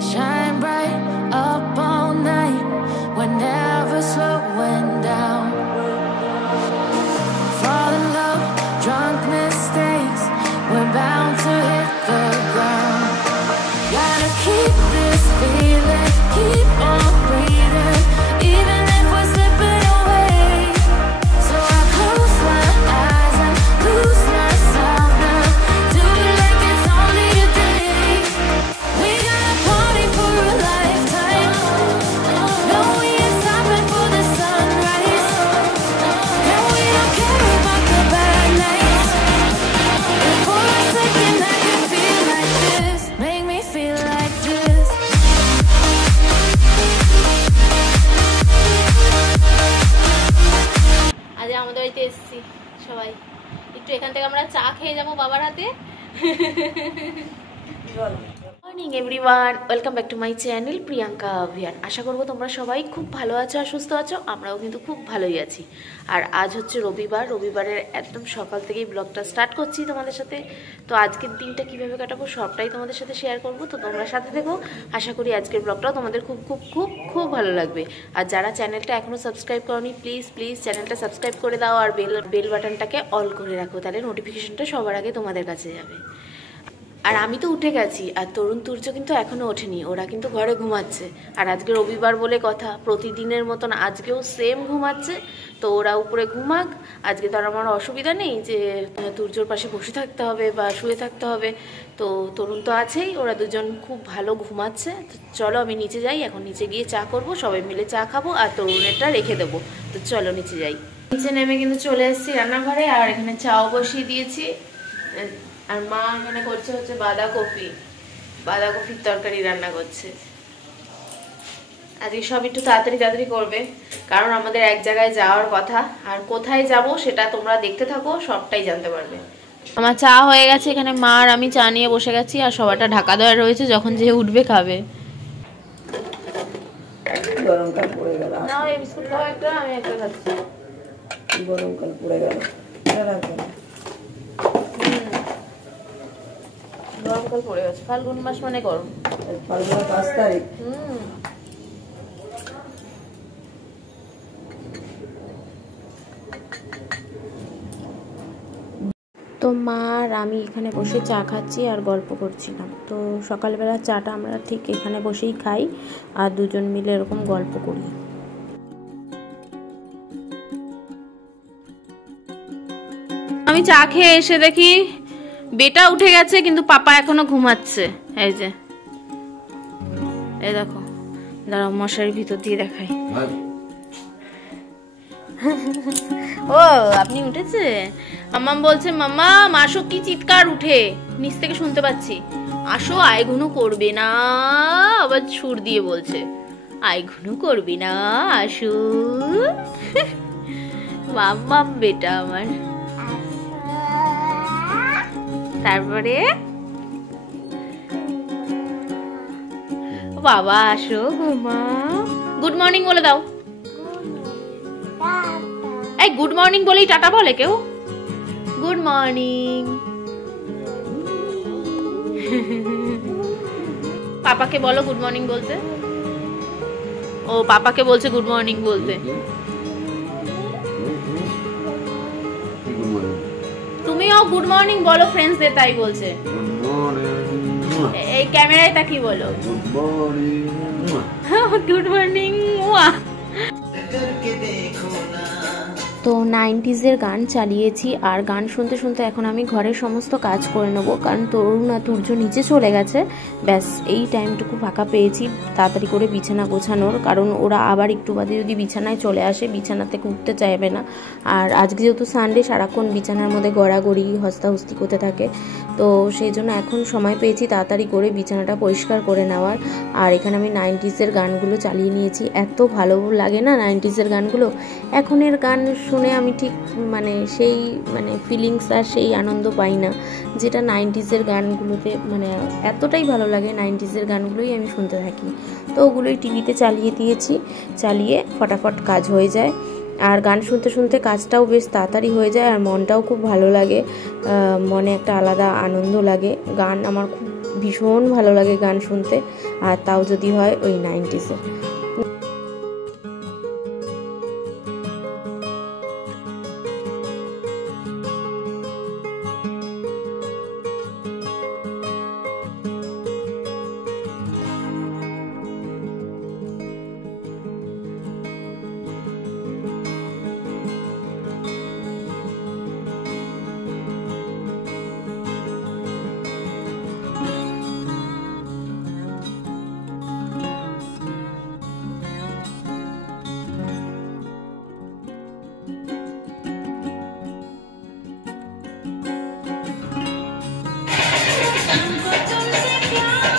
Shine bright up all night. We're never slowing down. Fall in love, drunk mistakes. We're bound to hit the ground. Gotta keep this feeling, keep on breathing, even if we're slipping away. So I close my eyes and lose myself now. Do it like it's only today. We got a party for a lifetime. No, we ain't stopping for the sunrise. No, we don't care about the bad nights. And for a second I can feel like this. Make me feel like this. আজ আমাদের বাড়িতে এসেছি সবাই, একটু এখান থেকে আমরা চা খেয়ে যাবো বাবার হাতে। Morning everyone, welcome back to my channel Priyanka Abhiyan. আশা করবো তোমরা সবাই খুব ভালো আছো আর সুস্থ আছো। আমরাও কিন্তু খুব ভালোই আছি। আর আজ হচ্ছে রবিবার, রবিবারের একদম সকাল থেকেই ব্লগটা স্টার্ট করছি তোমাদের সাথে। তো আজকের দিনটা কিভাবে কাটাবো সবটাই তোমাদের সাথে শেয়ার করবো, তো তোমরা সাথে থেকো। আশা করি আজকের ব্লগটাও তোমাদের খুব খুব খুব খুব ভালো লাগবে। আর যারা চ্যানেলটা এখনও সাবস্ক্রাইব করোনি, প্লিজ প্লিজ চ্যানেলটা সাবস্ক্রাইব করে দাও আর বেল বাটনটাকে অল করে রাখো, তাহলে নোটিফিকেশনটা সবার আগে তোমাদের কাছে যাবে। আর আমি তো উঠে গেছি, আর তরুণ তুর্য কিন্তু এখনও ওঠেনি, ওরা কিন্তু ঘরে ঘুমাচ্ছে। আর আজকে রবিবার বলে কথা, প্রতিদিনের মতন আজকেও সেম ঘুমাচ্ছে। তো ওরা উপরে ঘুমাক, আজকে তো আর আমার অসুবিধা নেই যে তুর্যর পাশে বসে থাকতে হবে বা শুয়ে থাকতে হবে। তো তরুণ তো আছেই, ওরা দুজন খুব ভালো ঘুমাচ্ছে। তো চলো আমি নিচে যাই, এখন নিচে গিয়ে চা করব, সবাই মিলে চা খাবো আর তরুণেরটা রেখে দেবো। তো চলো নিচে যাই। নিচে নেমে কিন্তু চলে এসেছি রান্নাঘরে, আর এখানে চাও বসিয়ে দিয়েছি। আর মা এখানে করছে হচ্ছে বাঁধাকপির তরকারি রান্না করছে। আজকে সব একটু তাড়াতাড়ি তাড়াতাড়ি করবে, কারণ আমাদের এক জায়গায় যাওয়ার কথা। আর কোথায় যাব সেটা তোমরা দেখতে থাকো, সবটাই জানতে পারবে। আমার চা হয়ে গেছে, এখানে মা আর আমি চা নিয়ে বসে গেছি, আর সবাটা ঢাকা দেওয়া রয়েছে, যখন যে উঠবে খাবে। গরমকাল পড়ে গেল, না এই বিস্কুট খাও একটা, আমি একটা খাচ্ছি। গরমকাল পড়ে গেল, গরমকাল পড়ে গেছে। ফাল্গুন মাস মানে গরম। ফাল্গুন 5 তারিখ। তো মা আর আমি এখানে বসে চা খাচ্ছি আর গল্প করছিলাম। তো সকালবেলা চাটা আমরা ঠিক এখানে বসেই খাই আর দুজন মিলে এরকম গল্প করি। আমি চা খেয়ে এসে দেখি বেটা উঠে গেছে, কিন্তু পাপা এখনো ঘুমাচ্ছে। এই যে এই দেখো, দাঁড়াও মশারির ভিতর দিয়ে দেখাই। ও আপনি উঠেছে? মাম্মা বলছে মাম্মা আসো, কি চিৎকার উঠে নিচ থেকে শুনতে পাচ্ছি। আসো, আইঘুনু করবে না, আবার সুর দিয়ে বলছে আইঘুনু করবি না, আসো। মাম্মা বেটা আমার। তারপরে বাবা আসো ঘুমা। গুড মর্নিং বলে দাও। এই গুড মর্নিং বলেই টাটা বলে কেউ? Good morning. পাপাকে বলো গুড মর্নিং বলতে। ও পাপাকে বলছে গুড মর্নিং বলতে। তুমিও গুড মর্নিং বলো ফ্রেন্ডসদের, তাই বলছে। এই ক্যামেরায় তাকিয়ে বলো গুড মর্নিং। তো 90s-এর গান চালিয়েছি, আর গান শুনতে শুনতে এখন আমি ঘরের সমস্ত কাজ করে নেবো, কারণ তরুণ আর তুর্য নিচে চলে গেছে। ব্যাস এই টাইমটুকু ফাঁকা পেয়েছি তাড়াতাড়ি করে বিছানা গোছানোর, কারণ ওরা আবার একটু বাদে যদি বিছানায় চলে আসে বিছানা থেকে উঠতে চাইবে না। আর আজকে যেহেতু সানডে, সারাক্ষণ বিছানার মধ্যে গড়াগড়ি হস্তাহস্তি করতে থাকে, তো সেই জন্য এখন সময় পেয়েছি তাড়াতাড়ি করে বিছানাটা পরিষ্কার করে নেওয়ার। আর এখানে আমি 90s-এর গানগুলো চালিয়ে নিয়েছি। এত ভালো লাগে না 90s-এর গানগুলো। এখনের গান শুনে আমি ঠিক সেই ফিলিংস আর সেই আনন্দ পাই না, যেটা 90s-এর গানগুলোতে এতটাই ভালো লাগে। 90s-এর গানগুলোই আমি শুনতে থাকি, তো ওগুলোই টিভিতে চালিয়ে দিয়েছি, চালিয়ে ফটাফট কাজ হয়ে যায়। আর গান শুনতে শুনতে কাজটাও বেশ তাড়াতাড়ি হয়ে যায়, আর মনটাও খুব ভালো লাগে, মনে একটা আলাদা আনন্দ লাগে। গান আমার খুব ভীষণ ভালো লাগে গান শুনতে, আর তাও যদি হয় ওই 90s-এ।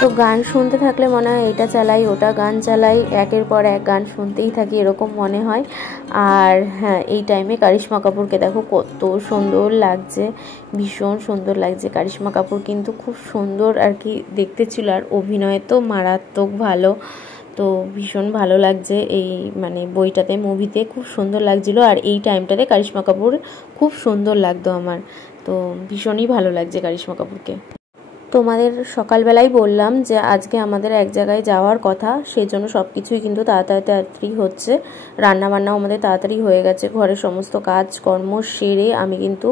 তো গান শুনতে থাকলে মনে হয় এটা চালাই ওটা গান চালাই, একের পর এক গান শুনতেই থাকি এরকম মনে হয়। আর হ্যাঁ, এই টাইমে কারিশমা কাপুরকে দেখো কত সুন্দর লাগছে, ভীষণ সুন্দর লাগছে। কারিশমা কাপুর কিন্তু খুব সুন্দর আর কি দেখতে ছিল, আর অভিনয় তো মারাত্মক ভালো। তো ভীষণ ভালো লাগছে এই মানে বইটাতে, মুভিতে খুব সুন্দর লাগছিল। আর এই টাইমটাতে কারিশমা কাপুর খুব সুন্দর লাগতো আমার, তো ভীষণই ভালো লাগছে কারিশমা কাপুরকে। তোমাদের সকালবেলাই বললাম যে আজকে আমাদের এক জায়গায় যাওয়ার কথা, সেই জন্য সব কিছুই কিন্তু তাড়াতাড়ি হচ্ছে। রান্নাবান্নাও আমাদের তাড়াতাড়ি হয়ে গেছে, ঘরের সমস্ত কাজকর্ম সেরে আমি কিন্তু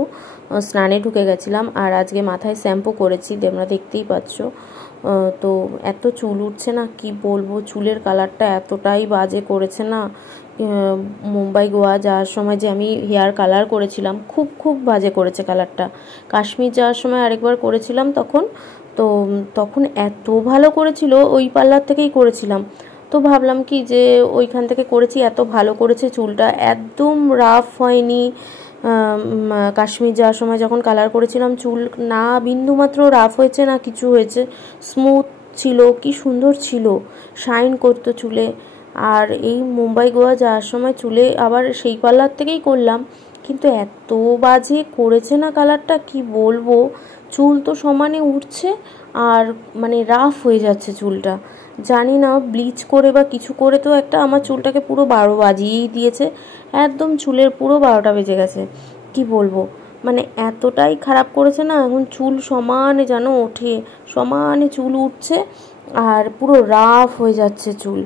স্নানে ঢুকে গেছিলাম। আর আজকে মাথায় শ্যাম্পু করেছি, তোমরা দেখতেই পাচ্ছ। তো এত চুল উঠছে না, কি বলবো, চুলের কালারটা এতটাই বাজে করেছে না। মুম্বাই গোয়া যাওয়ার সময় যে আমি হেয়ার কালার করেছিলাম, খুব বাজে করেছে কালারটা। কাশ্মীর যাওয়ার সময় আরেকবার করেছিলাম তখন এত ভালো করেছিল, ওই পার্লার থেকেই করেছিলাম। তো ভাবলাম কি যে ওইখান থেকে করেছি, এত ভালো করেছে, চুলটা একদম রাফ হয়নি। কাশ্মীর যাওয়ার সময় যখন কালার করেছিলাম, চুল না বিন্দুমাত্র রাফ হয়েছে না কিছু হয়েছে, স্মুথ ছিল, কি সুন্দর ছিল, শাইন করতো চুলে। আর এই মুম্বাই গোয়া যাওয়ার সময় চুলে আবার সেই পার্লার থেকেই করলাম, কিন্তু এত বাজে করেছে না কালারটা, কি বলবো। চুল তো সমানে উঠছে আর মানে রাফ হয়ে যাচ্ছে চুলটা। জানি না ব্লিচ করে বা কিছু করে তো একটা আমার চুলটাকে পুরো 12 বাজিয়েই দিয়েছে, একদম চুলের পুরো 12টা বেজে গেছে। কি বলবো, মানে এতটাই খারাপ করেছে না, এখন চুল সমানে যেন ওঠে, সমানে চুল উঠছে আর পুরো রাফ হয়ে যাচ্ছে চুল।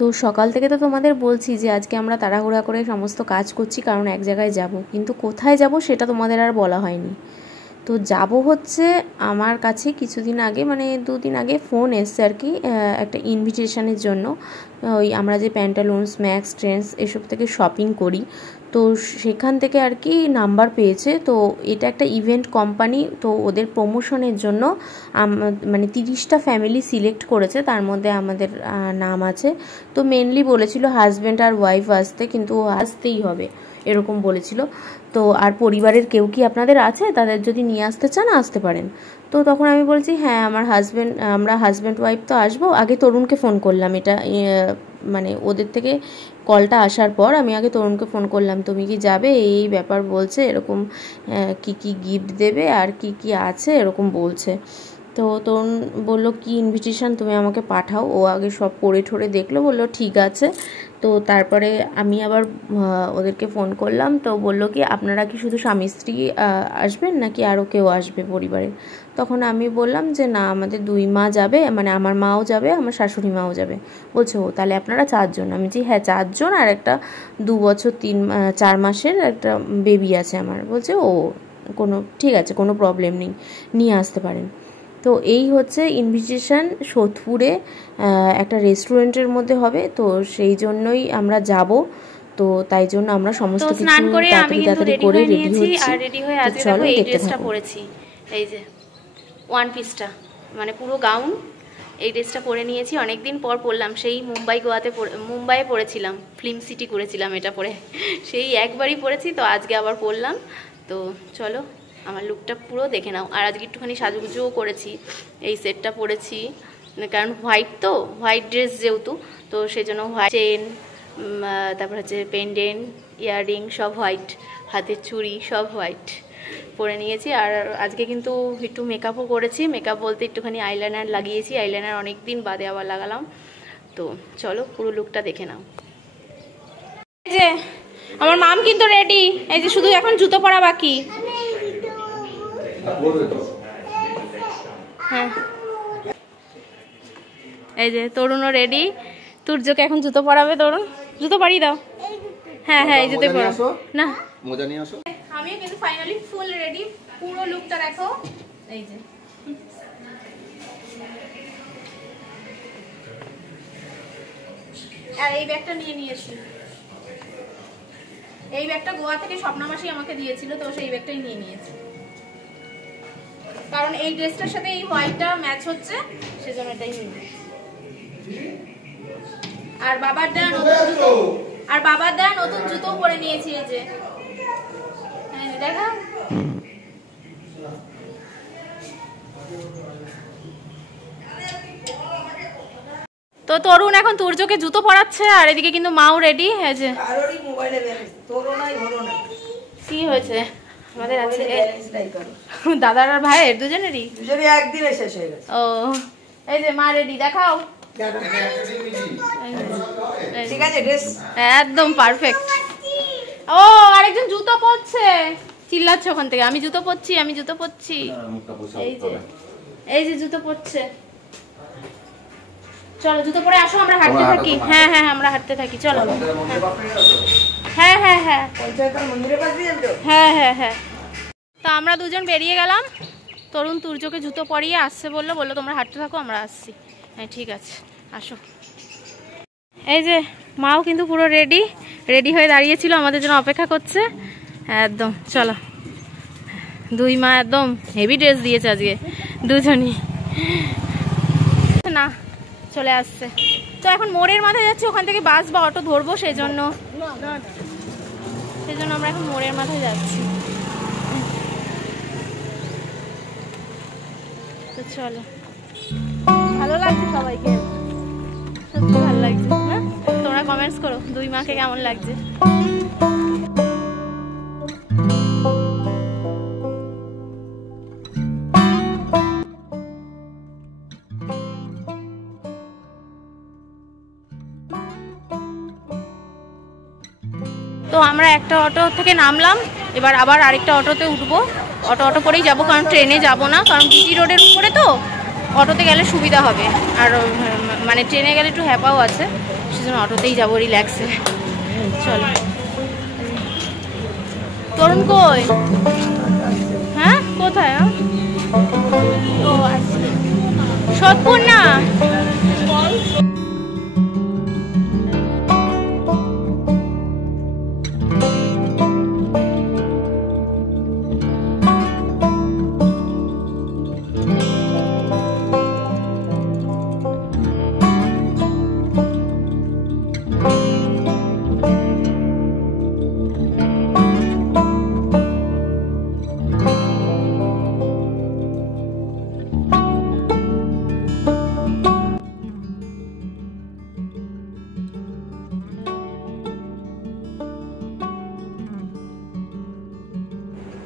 তো সকাল থেকে তো তোমাদের বলছি যে আজকে আমরা তাড়াহুড়া করে সমস্ত কাজ করছি, কারণ এক জায়গায় যাব, কিন্তু কোথায় যাব সেটা তোমাদের আর বলা হয়নি। তো যাব হচ্ছে, আমার কাছে কিছুদিন আগে মানে 2 দিন আগে ফোন এসছে আর কি, একটা ইনভিটেশনের জন্য। ওই আমরা যে প্যান্টালুন্স, ম্যাক্স, ট্রেন্ডস এসব থেকে শপিং করি, তো সেখান থেকে আর কি নাম্বার পেয়েছে। তো এটা একটা ইভেন্ট কোম্পানি, তো ওদের প্রমোশনের জন্য মানে 30টা ফ্যামিলি সিলেক্ট করেছে, তার মধ্যে আমাদের নাম আছে। তো মেনলি বলেছিল হাজব্যান্ড আর ওয়াইফ আসতে, কিন্তু আসতেই হবে এরকম বলেছিল। তো আর পরিবারের কেউ কি আপনাদের আছে, তাদের যদি নিয়ে আসতে চান আসতে পারেন। তো তখন আমি বলছি হ্যাঁ আমরা হাজব্যান্ড ওয়াইফ তো আসবো। আগে তরুণকে ফোন করলাম, এটা মানে ওদের থেকে কলটা আসার পর আমি আগে তরুণকে ফোন করলাম, তুমি কি যাবে, এই ব্যাপার বলছে, এরকম কি গিফট দেবে আর কি আছে এরকম বলছে। তো তরুণ বললো কি ইনভিটেশন তুমি আমাকে পাঠাও। ও আগে সব পড়ে ঠরে দেখলো, বললো ঠিক আছে। তো তারপরে আমি আবার ওদেরকে ফোন করলাম, তো বললো কি আপনারা কি শুধু স্বামী স্ত্রী আসবেন নাকি আরও কেউ আসবে পরিবারের। তখন আমি বললাম যে না, আমাদের 2 মা যাবে, মানে আমার মাও যাবে, আমার শাশুড়ি মাও যাবে। বলছে ও তাহলে আপনারা 4 জন। আমি বলছি হ্যাঁ 4 জন, আর একটা 2 বছর 4 মাসের একটা বেবি আছে আমার। বলছে ও ঠিক আছে, কোনো প্রবলেম নেই, নিয়ে আসতে পারেন। তো এই হচ্ছে ইনভিটেশন, সোদপুরে একটা রেস্টুরেন্টের মধ্যে হবে, তো সেই জন্যই আমরা যাব। তো তাই জন্য আমরা সমস্ত কিছু তাড়াতাড়ি করে রেডি হচ্ছি। আর রেডি হয়ে আজকে দেখো এই ড্রেসটা পরেছি, এই যে ওয়ান পিসটা, মানে পুরো গাউন, এই ড্রেসটা পরে নিয়েছি। অনেকদিন পর পরলাম, সেই মুম্বাইয়ে পরেছিলাম, ফিল্ম সিটি করেছিলাম এটা পরে, সেই একবারই পরেছি, তো আজকে আবার পরলাম। তো চলো আমার লুকটা পুরো দেখে নাও। আর আজকে একটুখানি সাজুগুজুও করেছি, এই সেটটা পরেছি, কারণ হোয়াইট ড্রেস যেহেতু, তো সেই জন্য হোয়াইট চেন, তারপর হচ্ছে পেন্ডেন্ট, ইয়াররিং সব হোয়াইট, হাতের চুড়ি সব হোয়াইট পরে নিয়েছি। আর আজকে কিন্তু একটু মেকআপও করেছি, মেকআপ বলতে একটুখানি আইলাইনার লাগিয়েছি, আইলাইনার অনেক দিন বাদে আবার লাগালাম। তো চলো পুরো লুকটা দেখে নাও। এই যে আমার মাম কিন্তু রেডি, এই যে শুধু এখন জুতো পরা বাকি। হ্যাঁ এই যে তরুণও রেডি। তুর্যকে এখন জুতো পরাবে তরুণ, জুতো পরিয়ে দাও। হ্যাঁ হ্যাঁ এই জুতো পরো না, মজা নিয়ে আসো। আমিও কিন্তু ফাইনালি ফুল রেডি, পুরো লুকটা দেখো। এই যে আর এই ব্যাগটা নিয়ে নিয়েছি, এই ব্যাগটা গোয়া থেকে স্বপ্না মাসি আমাকে দিয়েছিল, তো সেই ব্যাগটাই নিয়ে নিয়েছি কারণ এই ড্রেসটার সাথে এই হোয়াইটটা ম্যাচ হচ্ছে, সেজন্য এটাই নিয়ে। আর বাবার দেয়া নতুন জুতো, আর বাবার দেয়া নতুন জুতো পরে নিয়েছি এই যে, দেখা। তো তরুণ এখন তুর্যকে জুতো পরাচ্ছে, আর এদিকে কিন্তু মাও রেডি হয়েছে। কি হয়েছে আমাদের আছে দাদার আর ভাইয়ের দুজনেরই একদিনে শেষ হয়ে গেছে। ও এই যে মা রেডি, দেখাও। ঠিক আছে, ড্রেস একদম পারফেক্ট। ও আরেকজন জুতো পরছে, চিল্লাচ্ছে ওখান থেকে, আমি জুতো পরছি, আমি জুতো পরছি। এই যে জুতো পরছে, চলো জুতো পরে আসো, আমরা হাঁটতে থাকি। হ্যাঁ হ্যাঁ আমরা হাঁটতে থাকি, চলো। হ্যাঁ হ্যাঁ হ্যাঁ হ্যাঁ হ্যাঁ হ্যাঁ। তা আমরা দুজন বেরিয়ে গেলাম, তরুণ তুর্যকে জুতো পরিয়ে আসছে, বললো তোমরা হাঁটতে থাকো, আমরা আসছি। হ্যাঁ ঠিক আছে, আসো। এই যে মাও কিন্তু পুরো রেডি রেডি হয়ে দাঁড়িয়েছিল, আমাদের জন্য অপেক্ষা করছে একদম। চলো, দুই মা একদম হেভি ড্রেস দিয়েছে আজকে দুজনই না, চলে আসছে। তো এখন মোড়ের মাথায় যাচ্ছি, ওখান থেকে বাস বা অটো ধরবো, সেই জন্য আমরা এখন মোড়ের মাথায় যাচ্ছি। তো চলো, ভালো লাগছে সবাইকে, সত্যি ভালো লাগছে। হ্যাঁ তোমরা কমেন্টস করো দুই মাকে কেমন লাগছে। তো আমরা একটা অটো থেকে নামলাম, এবার আবার আরেকটা অটোতে উঠবো। অটো করেই যাবো, কারণ ট্রেনে যাব না, কারণ জিটি রোডের উপরে তো অটোতে গেলে সুবিধা হবে, আর মানে ট্রেনে গেলে একটু হ্যাপাও আছে, সেজন্য অটোতেই যাবো রিল্যাক্সে। চলো। তরুণ কই? হ্যাঁ কোথায়? ও আচ্ছা, সোদপুর না?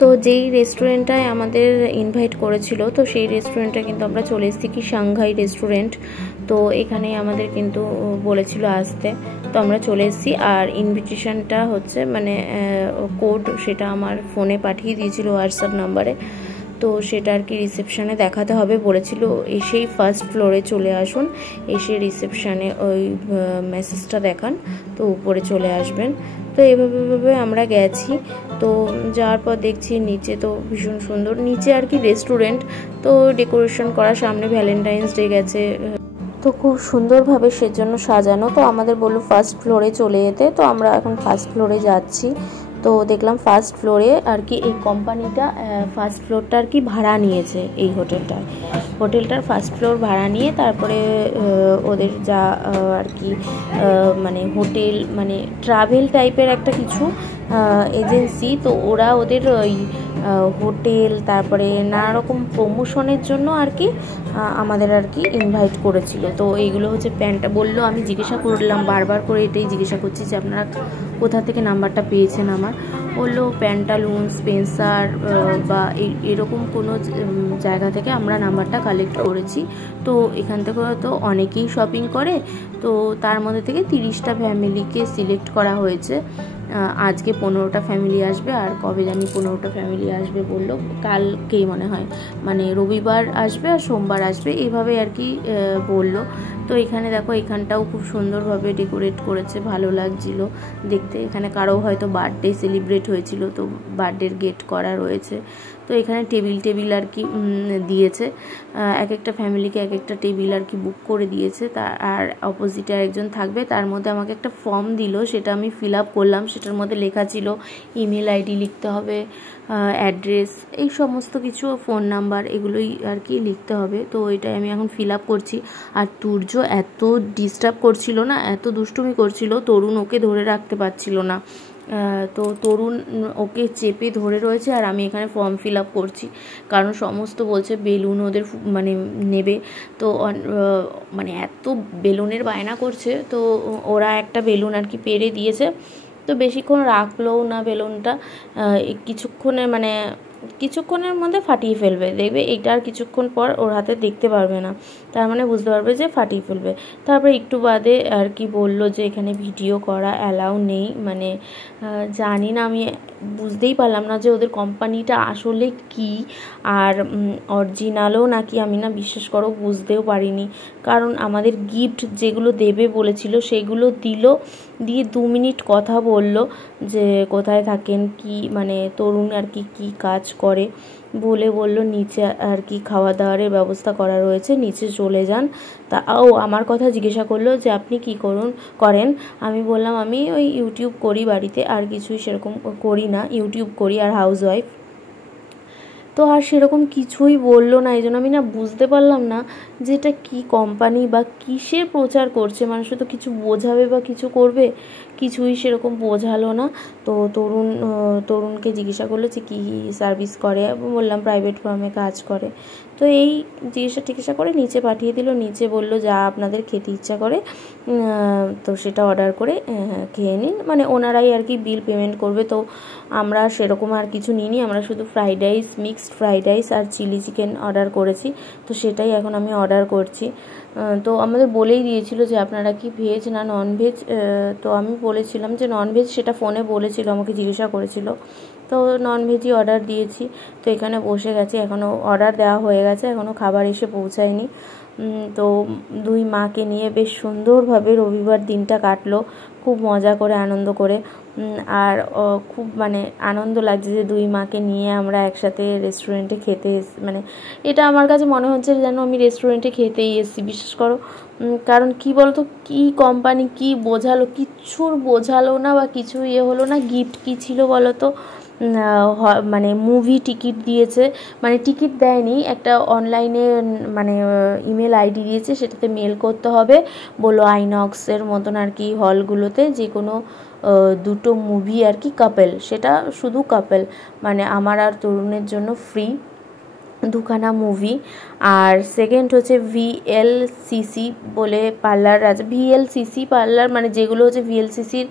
তো যেই রেস্টুরেন্টটায় আমাদের ইনভাইট করেছিল, তো সেই রেস্টুরেন্টটা কিন্তু আমরা চলে এসেছি, কি সাংঘাই রেস্টুরেন্ট। তো এখানে আমাদের কিন্তু বলেছিল আসতে, তো আমরা চলে এসেছি। আর ইনভিটেশনটা হচ্ছে মানে কোড, সেটা আমার ফোনে পাঠিয়ে দিয়েছিল হোয়াটসঅ্যাপ নাম্বারে, তো সেটা আর কি রিসেপশানে দেখাতে হবে বলেছিল। এসেই ফার্স্ট ফ্লোরে চলে আসুন, এসে রিসেপশানে ওই মেসেজটা দেখান, তো উপরে চলে আসবেন। তো এভাবে আমরা গেছি। তো যাওয়ার পর দেখছি নিচে তো ভীষণ সুন্দর, নিচে আর কি রেস্টুরেন্ট, তো ডেকোরেশন করা, সামনে ভ্যালেন্টাইন্স ডে গেছে, তো খুব সুন্দরভাবে সেজন্য সাজানো। তো আমাদের বললো ফার্স্ট ফ্লোরে চলে যেতে, তো আমরা এখন ফার্স্ট ফ্লোরে যাচ্ছি। তো দেখলাম ফার্স্ট ফ্লোরে আর কি এই কোম্পানিটা ফার্স্ট ফ্লোরটা আর কি ভাড়া নিয়েছে, এই হোটেলটার ফার্স্ট ফ্লোর ভাড়া নিয়ে তারপরে ওদের যা আর কি মানে হোটেল মানে ট্রাভেল টাইপের একটা কিছু এজেন্সি, তো ওরা ওদের ওই হোটেল তারপরে নানা রকম প্রমোশনের জন্য আর কি আমাদের আর কি ইনভাইট করেছিল। তো এইগুলো হচ্ছে প্যান্টটা বললো, আমি জিজ্ঞাসা করলাম বারবার করে, এটাই জিজ্ঞাসা করছি যে আপনারা কোথা থেকে নাম্বারটা পেয়েছেন আমার। বললো প্যান্টালুন, স্পেন্সার বা এরকম কোনো জায়গা থেকে আমরা নাম্বারটা কালেক্ট করেছি। তো এখান থেকে হয়তো অনেকেই শপিং করে, তো তার মধ্যে থেকে 30টা ফ্যামিলিকে সিলেক্ট করা হয়েছে। আজকে 15টা ফ্যামিলি আসবে, আর কবে জানি 15টা ফ্যামিলি আসবে বললো, কালকেই মনে হয়, মানে রবিবার আসবে আর সোমবার আসবে, এইভাবে আর কি বললো। তো এখানে দেখো, এখানটাও খুব সুন্দরভাবে ডেকোরেট করেছে, ভালো লাগছিল দেখতে। এখানে কারো হয়তো বার্থডে সেলিব্রেট হয়েছিল, তো বার্থডের গেট করা রয়েছে। তো এখানে টেবিল আর কি দিয়েছে, এক একটা ফ্যামিলিকে এক একটা টেবিল আর কি বুক করে দিয়েছে। আর অপোজিটে একজন থাকবে, তার মধ্যে আমাকে একটা ফর্ম দিল, সেটা আমি ফিল আপ করলাম। সেটার মধ্যে লেখা ছিল ইমেল আইডি লিখতে হবে, অ্যাড্রেস, এই সমস্ত কিছু, ফোন নাম্বার, এগুলোই আর কি লিখতে হবে। তো এটাই আমি এখন ফিল আপ করছি। আর তুর্য এত ডিস্টার্ব করছিল না, এত দুষ্টুমি করছিল, তরুণ ওকে ধরে রাখতে পারছিল না। তো তরুণ ওকে চেপে ধরে রয়েছে, আর আমি এখানে ফর্ম ফিল আপ করছি, কারণ সমস্ত বলছে বেলুন ওদের মানে নেবে। তো মানে এত বেলুনের বায়না করছে, তো ওরা একটা বেলুন আর কি পেরে দিয়েছে। তো বেশিক্ষণ রাখলেও না বেলুনটা, কিছুক্ষণের মধ্যে ফাটিয়ে ফেলবে, দেখবে এইটা আর কিছুক্ষণ পর ওর হাতে দেখতে পারবে না, তার মানে বুঝতে পারবে যে ফাটিয়ে ফেলবে। তারপরে একটু বাদে আর কি বললো যে এখানে ভিডিও করা অ্যালাউ নেই। মানে জানি না, আমি বুঝতেই পারলাম না যে ওদের কোম্পানিটা আসলে কি, আর অরিজিনালও নাকি, আমি না বিশ্বাস করো বুঝতেও পারিনি। কারণ আমাদের গিফট যেগুলো দেবে বলেছিল সেগুলো দিয়ে 2 মিনিট কথা বললো যে কোথায় থাকেন, কি মানে তরুণ আর কি কাজ করে, বললো নিচে আর কি খাওয়া দাওয়ারের ব্যবস্থা করা রয়েছে, নিচে চলে যান। আমার কথা জিজ্ঞাসা করলো যে আপনি কি করেন। আমি বললাম আমি ওই ইউটিউব করি বাড়িতে, আর কিছুই সেরকম করি না, ইউটিউব করি আর হাউসওয়াইফ। তো আর সেরকম কিছুই বললো না, এই জন্য আমি না বুঝতে পারলাম না যে এটা কী কোম্পানি বা কিসের প্রচার করছে। মানুষ তো কিছু বোঝাবে বা কিছু করবে, কিছুই সেরকম বোঝালো না। তো তরুণকে জিজ্ঞাসা করলো যে কী সার্ভিস করে, বললাম প্রাইভেট ফার্মে কাজ করে। তো এই জিজ্ঞাসা করে নিচে পাঠিয়ে দিল। নিচে বলল যা আপনাদের খেতে ইচ্ছা করে তো সেটা অর্ডার করে খেয়ে নিন, মানে ওনারাই আর কি বিল পেমেন্ট করবে। তো আমরা সেরকম আর কিছু নিইনি, আমরা শুধু fried rice, mixed fried rice আর চিলি চিকেন অর্ডার করেছি। তো সেটাই এখন আমি অর্ডার করছি। তো আমাদের বলেই দিয়েছিল যে আপনারা কি ভেজ না নন ভেজ। তো আমি বলেছিলাম যে নন ভেজ, সেটা ফোনে বলেছিল, আমাকে জিজ্ঞাসা করেছিল। তো নন ভেজই অর্ডার দিয়েছি। তো এখানে বসে গেছি, এখনও অর্ডার দেওয়া হয়ে গেছে, এখনও খাবার এসে পৌঁছায়নি। তো 2 মাকে নিয়ে বেশ সুন্দরভাবে রবিবার দিনটা কাটলো, খুব মজা করে, আনন্দ করে। আর খুব মানে আনন্দ লাগছে যে 2 মাকে নিয়ে আমরা একসাথে রেস্টুরেন্টে খেতে মানে এটা আমার কাছে মনে হচ্ছে যেন আমি রেস্টুরেন্টে খেতেই এসেছি, বিশ্বাস করো। কারণ কি বলতো, কি কোম্পানি কি বোঝালো, কিচ্ছুর বোঝালো না বা কিছু হলো না। গিফট কী ছিল বলো তো, মানে মুভি টিকিট দিয়েছে, মানে টিকিট দেয়নি, একটা অনলাইনে মানে ইমেল আইডি দিয়েছে, সেটাতে মেল করতে হবে, বলো আইনক্সের মতন আর কি হলগুলোতে যে কোনো 2টো মুভি আর কি কাপেল, সেটা শুধু কাপেল, মানে আমার আর তরুণের জন্য ফ্রি 2খানা মুভি। আর সেকেন্ড হচ্ছে VLCC বলে পার্লার আছে, VLCC পার্লার, মানে যেগুলো হচ্ছে VLCCর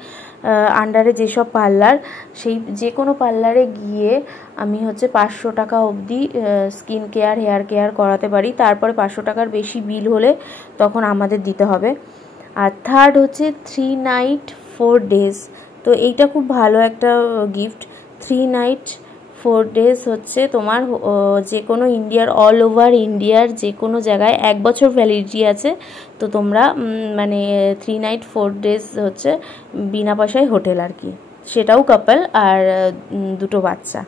আন্ডারে যেসব পার্লার, সেই যে কোনো পার্লারে গিয়ে আমি হচ্ছে 500 টাকা অবধি স্কিন কেয়ার, হেয়ার কেয়ার করাতে পারি। তারপরে 500 টাকার বেশি বিল হলে তখন আমাদের দিতে হবে। আর থার্ড হচ্ছে 3 নাইট 4 ডেজ। তো এইটা খুব ভালো একটা গিফট। 3 নাইট 4 ডেজ হচ্ছে তোমার যে কোনো ইন্ডিয়ার, অল ওভার ইন্ডিয়ার যে কোনো জায়গায় 1 বছর ভ্যালিডিটি আছে। তো তোমরা মানে 3 নাইট 4 ডেজ হচ্ছে বিনা পয়সায় হোটেল আর কি, সেটাও কাপল আর 2টো বাচ্চা,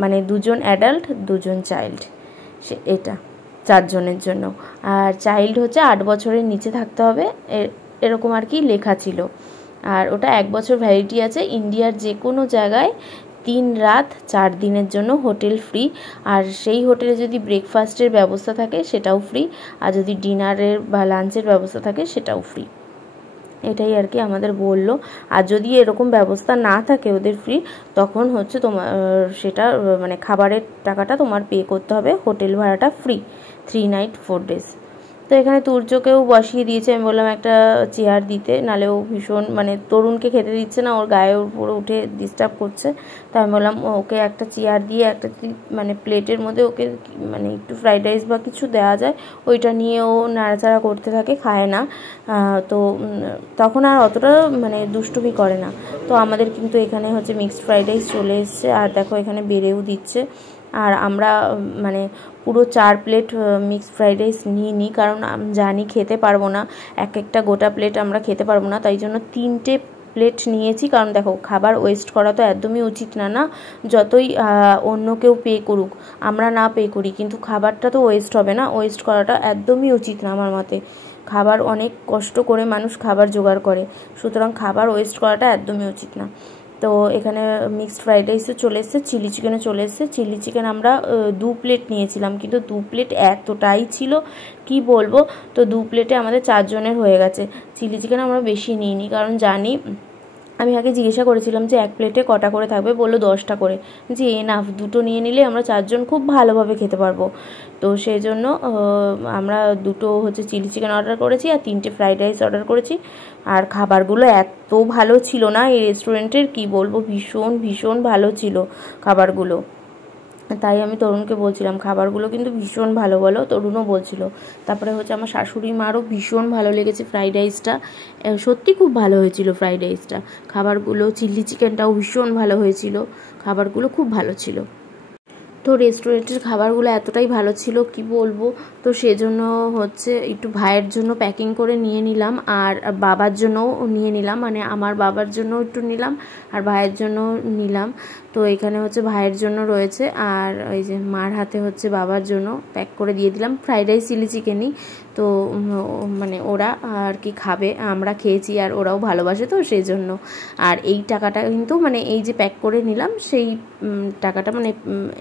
মানে 2জন অ্যাডাল্ট 2জন চাইল্ড, এটা 4 জনের জন্য। আর চাইল্ড হচ্ছে 8 বছরের নিচে থাকতে হবে, এরকম আর কি লেখা ছিল। আর ওটা 1 বছর ভ্যালিডিটি আছে। ইন্ডিয়ার যে কোনো জায়গায় 3 রাত 4 দিনের জন্য হোটেল ফ্রি। আর সেই হোটেলে যদি ব্রেকফাস্টের ব্যবস্থা থাকে সেটাও ফ্রি, আর যদি ডিনারের বা লাঞ্চের ব্যবস্থা থাকে সেটাও ফ্রি। এটাই আর কি আমাদের বললো। আর যদি এরকম ব্যবস্থা না থাকে ওদের ফ্রি, তখন হচ্ছে তোমার সেটা মানে খাবারের টাকাটা তোমার পে করতে হবে, হোটেল ভাড়াটা ফ্রি 3 নাইট 4 ডেজ। তো এখানে তুর্যকেও বসিয়ে দিয়েছে। আমি বললাম একটা চেয়ার দিতে, নাহলে ও ভীষণ মানে তরুণকে খেতে দিচ্ছে না, ওর গায়ের উপরে উঠে ডিস্টার্ব করছে। তো আমি বললাম ওকে একটা চেয়ার দিয়ে একটা মানে প্লেটের মধ্যে ওকে মানে একটু ফ্রাইড রাইস বা কিছু দেওয়া যায়, ওইটা নিয়ে ও নাড়াচাড়া করতে থাকে, খায় না। তো তখন আর অতটা মানে দুষ্টুমি করে না। তো আমাদের কিন্তু এখানে হচ্ছে মিক্সড ফ্রাইড রাইস চলে এসছে, আর দেখো এখানে বেড়েও দিচ্ছে। আর আমরা মানে পুরো 4 প্লেট মিক্সড ফ্রাইড রাইস নিই, কারণ জানি খেতে পারবো না, একটা গোটা প্লেট আমরা খেতে পারবো না, তাই জন্য 3টে প্লেট নিয়েছি। কারণ দেখো খাবার ওয়েস্ট করা তো একদমই উচিত না, যতই অন্য কেউ পে করুক, আমরা না পে করি, কিন্তু খাবারটা তো ওয়েস্ট হবে না, ওয়েস্ট করাটা একদমই উচিত না আমার মতে। খাবার অনেক কষ্ট করে মানুষ খাবার জোগাড় করে, সুতরাং খাবার ওয়েস্ট করাটা একদমই উচিত না। তো এখানে মিক্সড ফ্রাইড রাইসও চলে এসেছে, চিলি চিকেনও চলে এসেছে। চিলি চিকেন আমরা 2 প্লেট নিয়েছিলাম, কিন্তু 2 প্লেট এতটাই ছিল কি বলবো। তো 2 প্লেটে আমাদের 4 জনের হয়ে গেছে। চিলি চিকেন আমরা বেশি নিইনি, কারণ জানি, আমি আগে জিজ্ঞাসা করেছিলাম যে 1 প্লেটে কটা করে থাকবে, বললো 10টা করে, যে এনাফ, 2টো নিয়ে নিলে আমরা 4 জন খুব ভালোভাবে খেতে পারবো। তো সেই জন্য আমরা 2টো হচ্ছে চিলি চিকেন অর্ডার করেছি আর 3টে ফ্রাইড রাইস অর্ডার করেছি। আর খাবারগুলো এত ভালো ছিল না এই রেস্টুরেন্টের, কি বলবো, ভীষণ ভীষণ ভালো ছিল খাবারগুলো। তাই আমি তরুণকে বলছিলাম খাবারগুলো কিন্তু ভীষণ ভালো, বলো, তরুণও বলছিল। তারপরে হচ্ছে আমার শাশুড়ি মারও ভীষণ ভালো লেগেছে ফ্রাইড রাইসটা, সত্যি খুব ভালো হয়েছিল ফ্রাইড রাইসটা। খাবারগুলো, চিলি চিকেনটাও ভীষণ ভালো হয়েছিল, খাবারগুলো খুব ভালো ছিল। তো রেস্টুরেন্টের খাবারগুলো এতটাই ভালো ছিল কি বলবো। তো সেজন্য হচ্ছে একটু ভাইয়ের জন্য প্যাকিং করে নিয়ে নিলাম, আর বাবার জন্যও নিয়ে নিলাম, মানে আমার বাবার জন্য একটু নিলাম আর ভাইয়ের জন্য নিলাম। তো এখানে হচ্ছে ভাইয়ের জন্য রয়েছে, আর ওই যে মার হাতে হচ্ছে বাবার জন্য প্যাক করে দিয়ে দিলাম ফ্রাইড রাইস চিলি চিকেনই। তো মানে ওরা আর কি খাবে, আমরা খেয়েছি আর ওরাও ভালোবাসে, তো সেই জন্য। আর এই টাকাটা কিন্তু মানে এই যে প্যাক করে নিলাম সেই টাকাটা মানে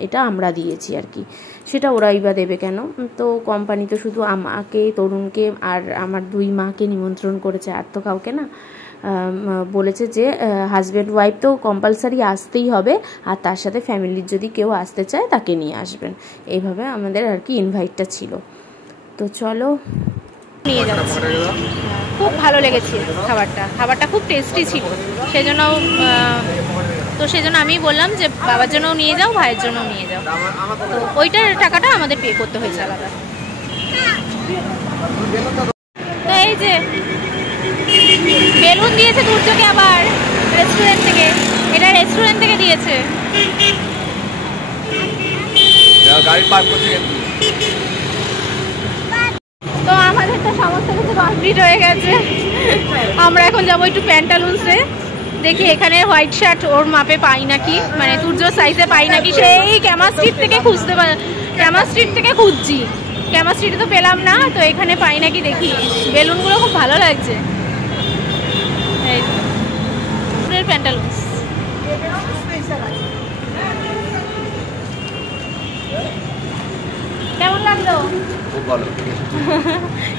এটা আমরা দিয়েছি আর কি, সেটা ওরাই বা দেবে কেন। তো কোম্পানি তো শুধু আমাকে, তরুণকে আর আমার 2 মাকে নিমন্ত্রণ করেছে, আর তো কাউকে না। বলেছে যে হাজব্যান্ড ওয়াইফ তো কম্পালসারি আসতেই হবে, আর তার সাথে ফ্যামিলির যদি কেউ আসতে চায় তাকে নিয়ে আসবেন, এইভাবে আমাদের আর কি ইনভাইটটা ছিল। তো চলো নিয়ে যাচ্ছি। খুব ভালো লেগেছে খাবারটা খুব টেস্টি ছিল, সেজন্য তো সেজন্য আমি বললাম যে বাবার জন্যও নিয়ে যাও, ভাইয়ের জন্যও নিয়ে যাও। তো ওইটার টাকাটা আমাদের পে করতে হয়েছে আলাদা। তো এই যে বেলুন দিয়েছে দুর্যোগে আবার রেস্টুরেন্ট থেকে, এটা রেস্টুরেন্ট থেকে দিয়েছে। তো আমাদের তো সমস্ত কিছু কমপ্লিট হয়ে গেছে, আমরা এখন যাবো একটু প্যান্টালুন্সে, দেখি এখানে হোয়াইট শার্ট ওর মাপে পাই নাকি, মানে তুর্যর সাইজে পাই নাকি। সেই ক্যামা স্ট্রিট থেকে খুঁজছি, ক্যামা স্ট্রিটে তো পেলাম না, তো এখানে পাই নাকি দেখি। বেলুনগুলো খুব ভালো লাগছে, প্যান্টালুন্স। কেমন লাগলো? খুব ভালো।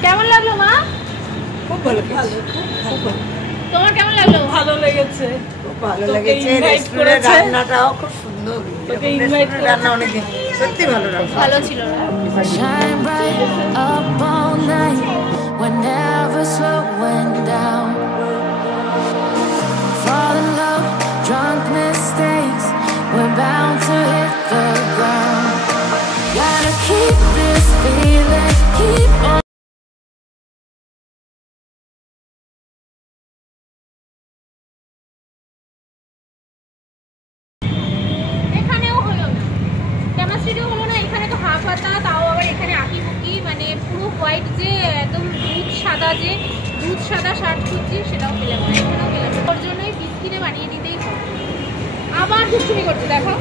কেমন লাগলো মা? খুব ভালো। তোমার কেমন লাগলো? ভালো লেগেছে, খুব ভালো লেগেছে। রেস্টুরেন্টের রান্নাটাও খুব সুন্দর, রান্না অনেক সত্যি ভালো ছিল। Shine bright up all night, we're never slowing down. Fall in love, drunk mistakes, we're bound to hit the ground. Gotta keep this feeling, keep on. মানে পুরো হোয়াইট যে একদম দুধ সাদা শার্ট খুঁজছি, সেটাও পেলাম না, এখানেও পেলাম না। ওর জন্যই বিস্কিটে বানিয়ে দিতেই হবে। আবার দুষ্টুমি করছে দেখো।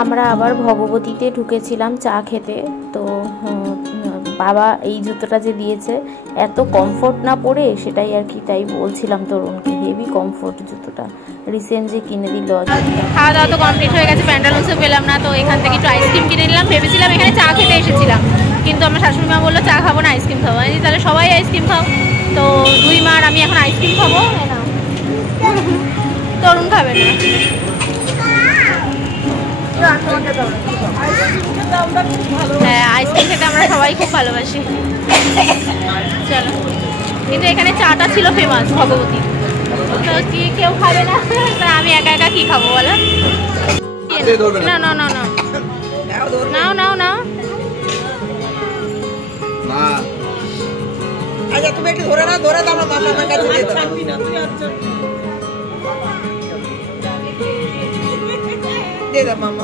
আমরা আবার ভগবতীতে ঢুকেছিলাম চা খেতে। তো বাবা এই জুতোটা যে দিয়েছে এত কমফোর্ট না পরে, সেটাই আর কি, তাই বলছিলাম তরুণকে হেভি কমফোর্ট জুতোটা, রিসেন্ট যে কিনে দিল। খাওয়া দাওয়া তো কমপ্লিট হয়ে গেছে, প্যান্টালুন্সও পেলাম না, তো এখান থেকে একটু আইসক্রিম কিনে নিলাম। ভেবেছিলাম এখানে চা খেতে এসেছিলাম, কিন্তু আমার শাশুড়ি মা বললো চা খাবো না, আইসক্রিম খাবো। তাহলে সবাই আইসক্রিম খাও। তো 2 মা আর আমি এখন আইসক্রিম খাবো, তরুণ খাবে না। হ্যাঁ, আইসক্রিম খেতে আমরা সবাই খুব ভালোবাসি। চলো, কিন্তু এখানে চাটা ছিল ফেমাস ভগবতী, তো কি কেউ খাবে না, আমি একা একা কি খাবো বলো? না না না না, নাও নাও নাও। আচ্ছা তুমি একটু ধরে না, ধরে দাও, মামা আমার কাছে দিয়ে দাও মামা।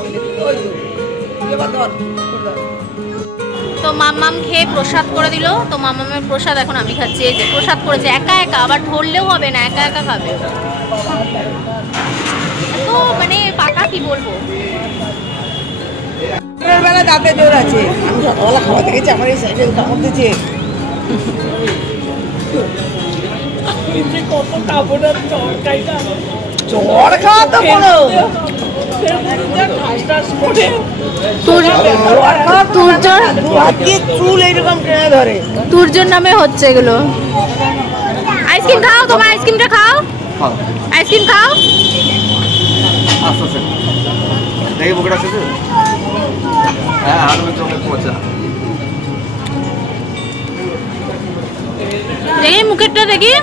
তো মাম্মাম খেয়ে প্রসাদ করে দিল, তো মাম্মামের প্রসাদ এখন আমি খাচ্ছি। এই যে প্রসাদ করেছে একা একা, আবার ধরলেও হবে না, একা একা খাবে। তো মানে পাকা কি বলবো, বেলা দাঁতে জোর আছে। আমি সকালবেলা খাওয়াতে গেছি, আমার এই সাইডে কামড় দিচ্ছে। কত কাপড়ের চড় খাওয়া তো বলো, চুল এইরকম টেনে ধরে। তুর্যর নামে হচ্ছে এগুলো। আইসক্রিম খাও, তোমার আইসক্রিমটা খাও, আইসক্রিম খাও। দেখি মুখেরটা দেখি।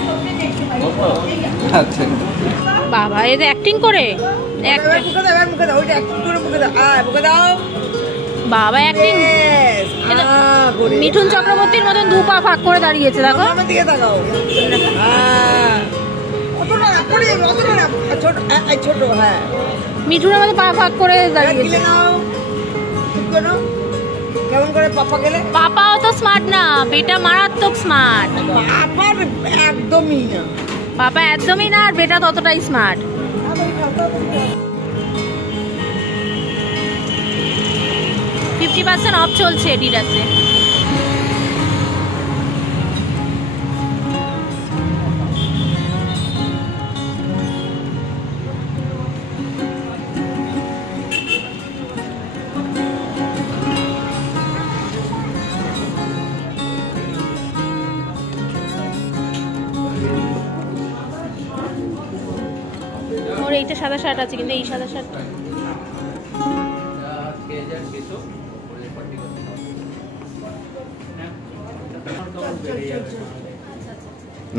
বাবা এই যে অ্যাক্টিং করে, বাবা অ্যাক্টিং। মিঠুন চক্রবর্তীর মতন দু পা ফাঁক করে দাঁড়িয়েছে, দেখো। মিঠুনের মতো পা ফাঁক করে দাঁড়িয়েছে। কেমন করে পাপা গেলে? পাপাও তো স্মার্ট না, বেটা মারাত্মক স্মার্ট। পাপার একদমই না, পাপা একদমই না, আর বেটা ততটাই স্মার্ট। $50% অফ চলছে এডিডাসে। ওর এইটা সাদা শার্ট আছে, কিন্তু এই সাদা শার্ট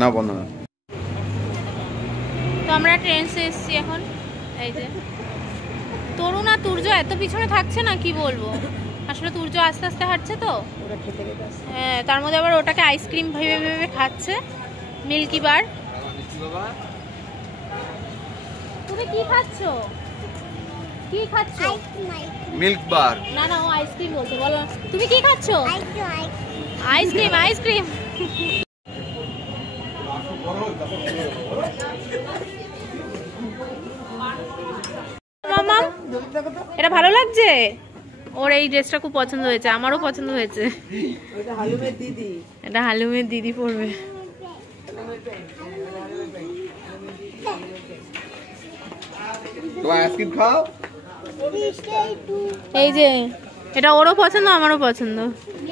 না বন্ধ না। তো আমরা ট্রেনসে এসেছি এখন। এই যে তরুণ আর তুর্য এত পিছনে থাকছে না, কি বলবো। আসলে তুর্য আস্তে আস্তে হাঁটছে তো, হ্যাঁ, তার মধ্যে আবার ওটাকে আইসক্রিম ভেবে ভেবে খাচ্ছে, মিল্কি বার। তুমি কি খাচ্ছ? কি খাচ্ছ? মিল্ক বার। না না, ও আইসক্রিম বলছে। বলো তুমি কি খাচ্ছ? আইসক্রিম। আইসক্রিম মামা, এটা ভালো লাগছে? ওর এই ড্রেসটা খুব পছন্দ হয়েছে, আমারও পছন্দ হয়েছে। এটা হালুমের দিদি পরবে। আইসক্রিম খাও। এই যে এটা ওরও পছন্দ, আমারও পছন্দ,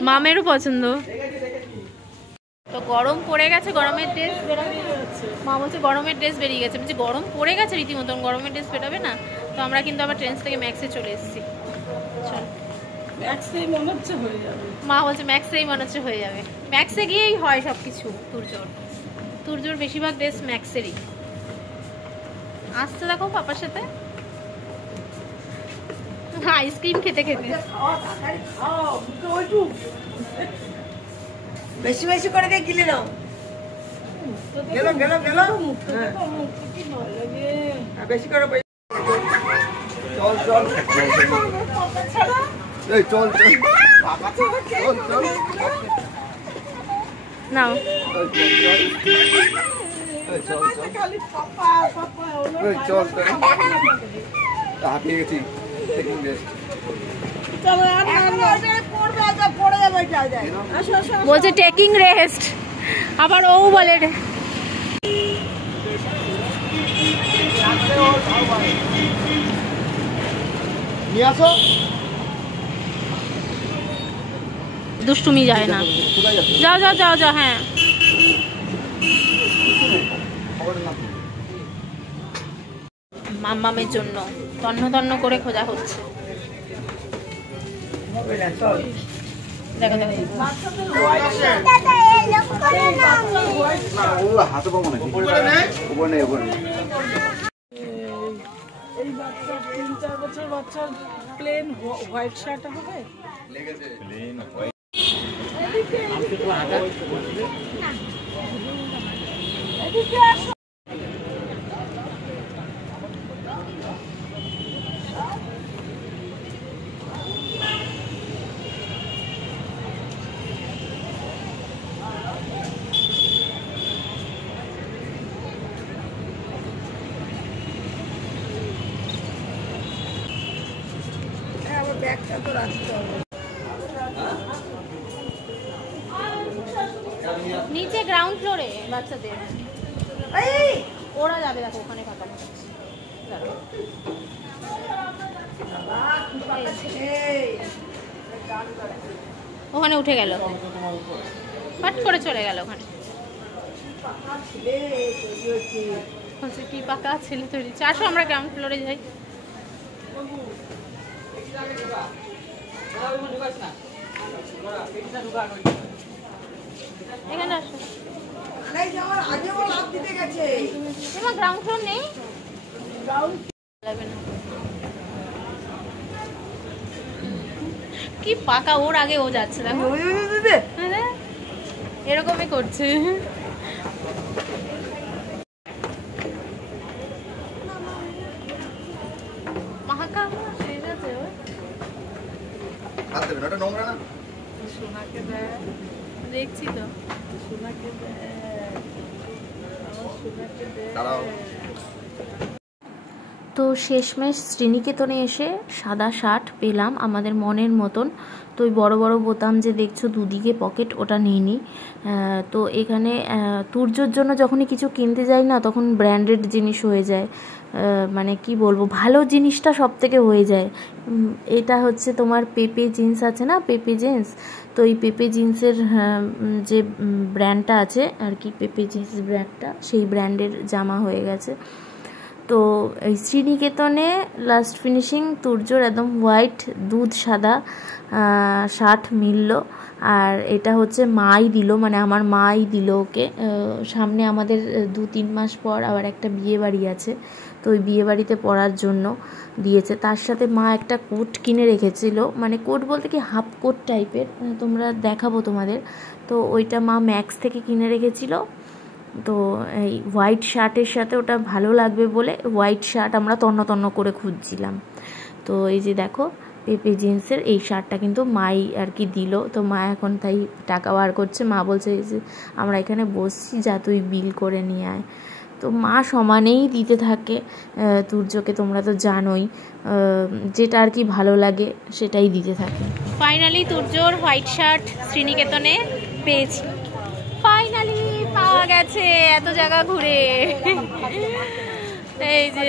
মামেরও পছন্দ। তো গরম পড়ে গেছে, গরমের ড্রেস বেরোবে। মা বলছে গরমের ড্রেস বেরিয়ে গেছে। বলছি গরম পড়ে গেছে রীতিমতন, গরমের ড্রেস বেরোবে না? তো আমরা কিন্তু আবার ট্রেন থেকে ম্যাক্সে চলে এসেছি। চল, ম্যাক্সেই মনে হচ্ছে হয়ে যাবে। মা বলছে ম্যাক্সেই মনে হচ্ছে হয়ে যাবে। ম্যাক্সে গিয়েই হয় সব কিছু। তুর্যর বেশিরভাগ ড্রেস ম্যাক্সেরই। আসছে দেখো পাপার সাথে আইসক্রিম খেতে খেতে। বেশি বেশি করে দিয়ে গিলে নাও। গেল গেল গেল, বেশি করে। চল চল এই চল চল চল চল নাও। চল হাঁপিয়ে গেছি। বলছে টেকিং রেস্ট, আবার ও বলে নিয়ে আসো। দুষ্টুমি যায় না। যাও যাও যাও যাও। হ্যাঁ, মাম্মামের জন্য তন্ন তন্ন করে খোঁজা হচ্ছে। হবে না, চল। দেখো দেখো হাতে পাবো না, উপরে নেই, উপরে নেই। এই বাচ্চা 3-4 বছর বাচ্চার প্লেন হোয়াইট শার্ট হবে। আমার ব্যাগটা তো রাখতে হবে। নিচে গ্রাউন্ড ফ্লোরে বাচ্চাদের ওরা যাবে, দেখো ওখানে ফাঁকা ওখানে উঠে গেল, পাট করে চলে গেল ওখানে। কি পাকা ছেলে তৈরি। আসো আমরা গ্রাউন্ড ফ্লোরে যাই। এখানে আসো। তোমার গ্রাউন্ড ফ্লোর নেই? কি পাকা, ওর আগে ও যাচ্ছে দেখো, এরকমই করছে। দেখছি তো। তো শেষমেশ শ্রীনিকেতনে এসে সাদা শার্ট পেলাম আমাদের মনের মতন। তো ওই বড়ো বড়ো বোতাম যে দেখছো দুদিকে পকেট, ওটা নিইনি। তো এখানে তুর্যর জন্য যখনই কিছু কিনতে যাই না, তখন ব্র্যান্ডেড জিনিস হয়ে যায়। মানে কি বলবো, ভালো জিনিসটা সব থেকে হয়ে যায়। এটা হচ্ছে তোমার পেপে জিন্স আছে না, পেপে জিন্স। তো এই পেপে জিন্সের যে ব্র্যান্ডটা আছে আর কি, পেপে জিন্স ব্র্যান্ডটা, সেই ব্র্যান্ডের জামা হয়ে গেছে। তো এই শ্রীনিকেতনে লাস্ট ফিনিশিং তুর্যর একদম হোয়াইট দুধ সাদা শার্ট মিলল। আর এটা হচ্ছে মাই দিল, মানে আমার মাই দিল ওকে। সামনে আমাদের 2-3 মাস পর আবার একটা বিয়ে বাড়ি আছে, তো ওই বিয়ে বাড়িতে পরার জন্য দিয়েছে। তার সাথে মা একটা কোট কিনে রেখেছিল, মানে কোট বলতে কি হাফ কোট টাইপের, তোমরা দেখাবো তোমাদের। তো ওইটা মা ম্যাক্স থেকে কিনে রেখেছিল। তো এই হোয়াইট শার্টের সাথে ওটা ভালো লাগবে বলে হোয়াইট শার্ট আমরা তন্ন করে খুঁজছিলাম। তো এই যে দেখো পেপে জিন্সের এই শার্টটা কিন্তু মাই আর কি দিল। তো মা এখন তাই টাকা বার করছে। মা বলছে যে আমরা এখানে বসছি, যা তুই বিল করে নিয়ে আয়। তো মা সমানেই দিতে থাকে তুর্যকে, তোমরা তো জানোই, যেটা আর কি ভালো লাগে সেটাই দিতে থাকে। ফাইনালি তুর্যর হোয়াইট শার্ট শ্রীনিকেতনে পেয়েছি। ফাইনালি পাওয়া গেছে এত জায়গা ঘুরে। এই যে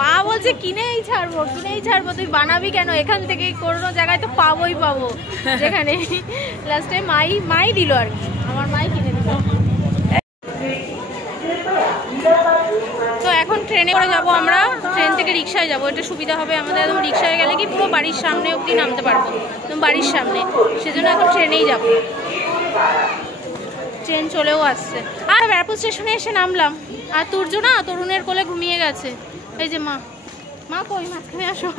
মা বলছে কিনেই ছাড়বো, তুই বানাবি কেন, এখান থেকে কোনো জায়গায় তো পাবো। যেখানে লাস্টে মাই দিল আর কি, আমার মাই কিনে দিল। তো এখন ট্রেনে করে যাবো আমরা, ট্রেন থেকে রিক্সায় যাবো, এটা সুবিধা হবে আমাদের। একদম রিক্সায় গেলে কি পুরো বাড়ির সামনে অবধি নামতে পারবো, একদম বাড়ির সামনে, সেজন্য এখন ট্রেনেই যাবো। ট্রেন চলেও আসছে। আর ব্যারাকপুর স্টেশনে এসে নামলাম, আর তুর্য না তরুণের কোলে ঘুমিয়ে গেছে। এই যে মা কই, মাঝখানে আসো।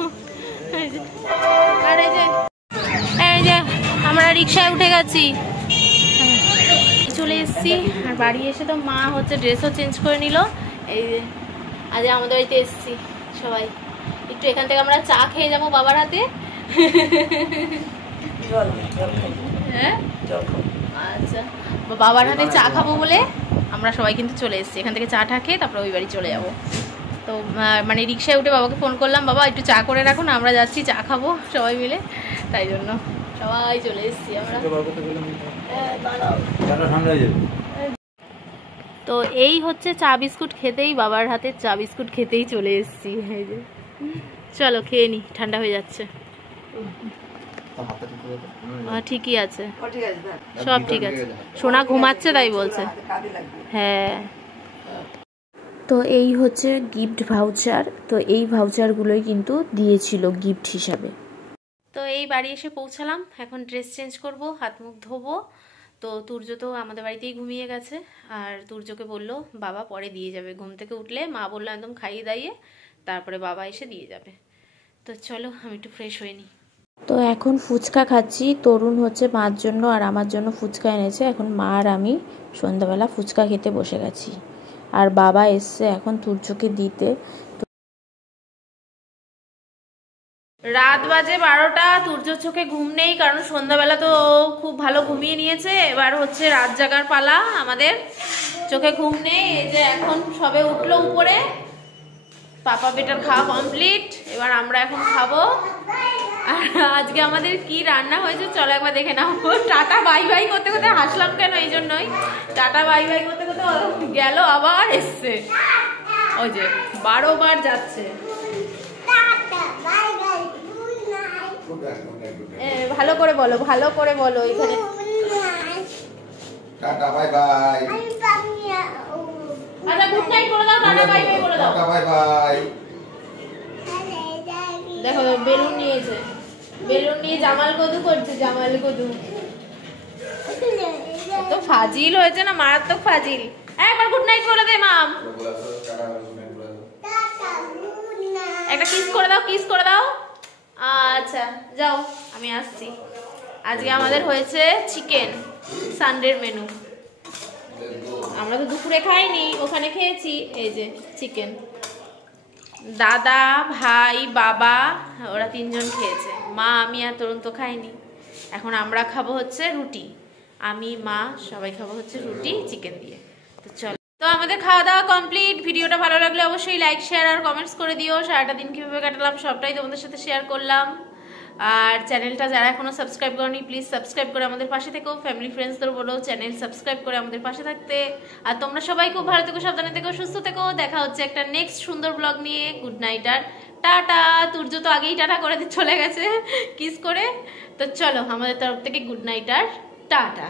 আর এই যে আমরা রিক্সায় উঠে গেছি, চলে এসেছি। আর বাড়ি এসে তো মা হচ্ছে ড্রেসও চেঞ্জ করে নিল। এই যে আজ আমাদের বাড়িতে এসেছি সবাই, একটু এখান থেকে আমরা চা খেয়ে যাবো বাবার হাতে। হ্যাঁ আচ্ছা, বাবার হাতে চা খাবো বলে আমরা সবাই কিন্তু চলে এসেছি। এখান থেকে চাটা খেয়ে তারপরে ওই বাড়ি চলে যাবো। তো মানে রিক্সায় উঠে বাবাকে ফোন করলাম, বাবা একটু চা করে রাখুন, আমরা যাচ্ছি চা খাবো সবাই মিলে। তাই জন্য সবাই চলে এসেছি আমরা। তো এই হচ্ছে চা বিস্কুট খেতেই, বাবার হাতে চা বিস্কুট খেতেই চলে এসেছি। এই যে চলো খেয়ে নি, ঠান্ডা হয়ে যাচ্ছে। ঠিকই আছে, সব ঠিক আছে। সোনা ঘুমাচ্ছে তাই বলছে। হ্যাঁ, তো এই হচ্ছে গিফট ভাউচার। তো এই ভাউচারগুলোই কিন্তু দিয়েছিল গিফট হিসাবে। তো এই এই বাড়ি এসে পৌঁছালাম। এখন ড্রেস চেঞ্জ করব, হাত মুখ ধোবো। তো তুর্য তো আমাদের বাড়িতেই ঘুমিয়ে গেছে। আর তুর্যকে বললো বাবা পরে দিয়ে যাবে, ঘুম থেকে উঠলে মা বললো একদম খাইয়ে দাইয়ে তারপরে বাবা এসে দিয়ে যাবে। তো চলো আমি একটু ফ্রেশ হয়ে নিই। তো এখন ফুচকা খাচ্ছি। তরুণ হচ্ছে মার জন্য আর আমার জন্য ফুচকা এনেছে। এখন মা আর আমি সন্ধ্যাবেলা ফুচকা খেতে বসে গেছি। আর বাবা এসছে এখন তুর্যকে দিতে। রাত বাজে 12টা। তুর্যর চোখে ঘুম নেই, কারণ সন্ধ্যাবেলা তো খুব ভালো ঘুমিয়ে নিয়েছে। এবার হচ্ছে রাত জাগার পালা আমাদের। চোখে ঘুম নেই। এই যে এখন সবে উঠলো উপরে। পাপা বেটার খাওয়া কমপ্লিট। এবার আমরা এখন খাবো। আর আজকে আমাদের কি রান্না হয়েছে চলো একবার দেখে নাও। টাটা বাই বাই করতে করতে হাসলাম কেন, এই জন্যই। টাটা বাই বাই করতে করতে গেল, আবার এসছে। ওই যে 12 বার যাচ্ছে। ভালো করে বলো, ভালো করে বলো। এখানে টাটা বাই বাই। আচ্ছা গুড নাইট করে দাও, টাটা বাই বাই করে দাও। Tata bye bye. দেখো বেলুন নিয়েছে, বেলুন নিয়ে জামাল কদু করছে, জামাল কদু। তো ফাজিল হয়েছে না, মারাত্মক ফাজিল। একবার গুড নাইট করে দে মাম। একটা কিস করে দাও, কিস করে দাও। আচ্ছা যাও, আমি আসছি। আজকে আমাদের হয়েছে চিকেন, সানডের মেনু। আমরা তো দুপুরে খাইনি, ওখানে খেয়েছি। এই যে চিকেন, দাদা ভাই বাবা ওরা 3 জন খেয়েছে। মা আমি আর তরুণ তো খাইনি। এখন আমরা খাবো হচ্ছে রুটি, আমি মা সবাই খাবো হচ্ছে রুটি চিকেন দিয়ে। তো চলো, তো আমাদের খাওয়া দাওয়া কমপ্লিট। ভিডিওটা ভালো লাগলে অবশ্যই লাইক শেয়ার আর কমেন্টস করে দিও। সারাটা দিন কিভাবে কাটালাম সবটাই তোমাদের সাথে শেয়ার করলাম। আর চ্যানেলটা যারা এখনো সাবস্ক্রাইব করনি প্লিজ সাবস্ক্রাইব করে আমাদের পাশে থেকো। ফ্যামিলি ফ্রেন্ডসদের বলো চ্যানেল সাবস্ক্রাইব করে আমাদের পাশে থাকতে। আর তোমরা সবাই খুব ভালো থেকো, সাবধানে থেকো, সুস্থ থেকো। দেখা হচ্ছে একটা নেক্সট সুন্দর ব্লগ নিয়ে। গুড নাইট আর টাটা। তুর্য তো আগেই টাটা করে চলে গেছে কিস করে। তো চলো আমাদের তরফ থেকে গুড নাইট আর টাটা।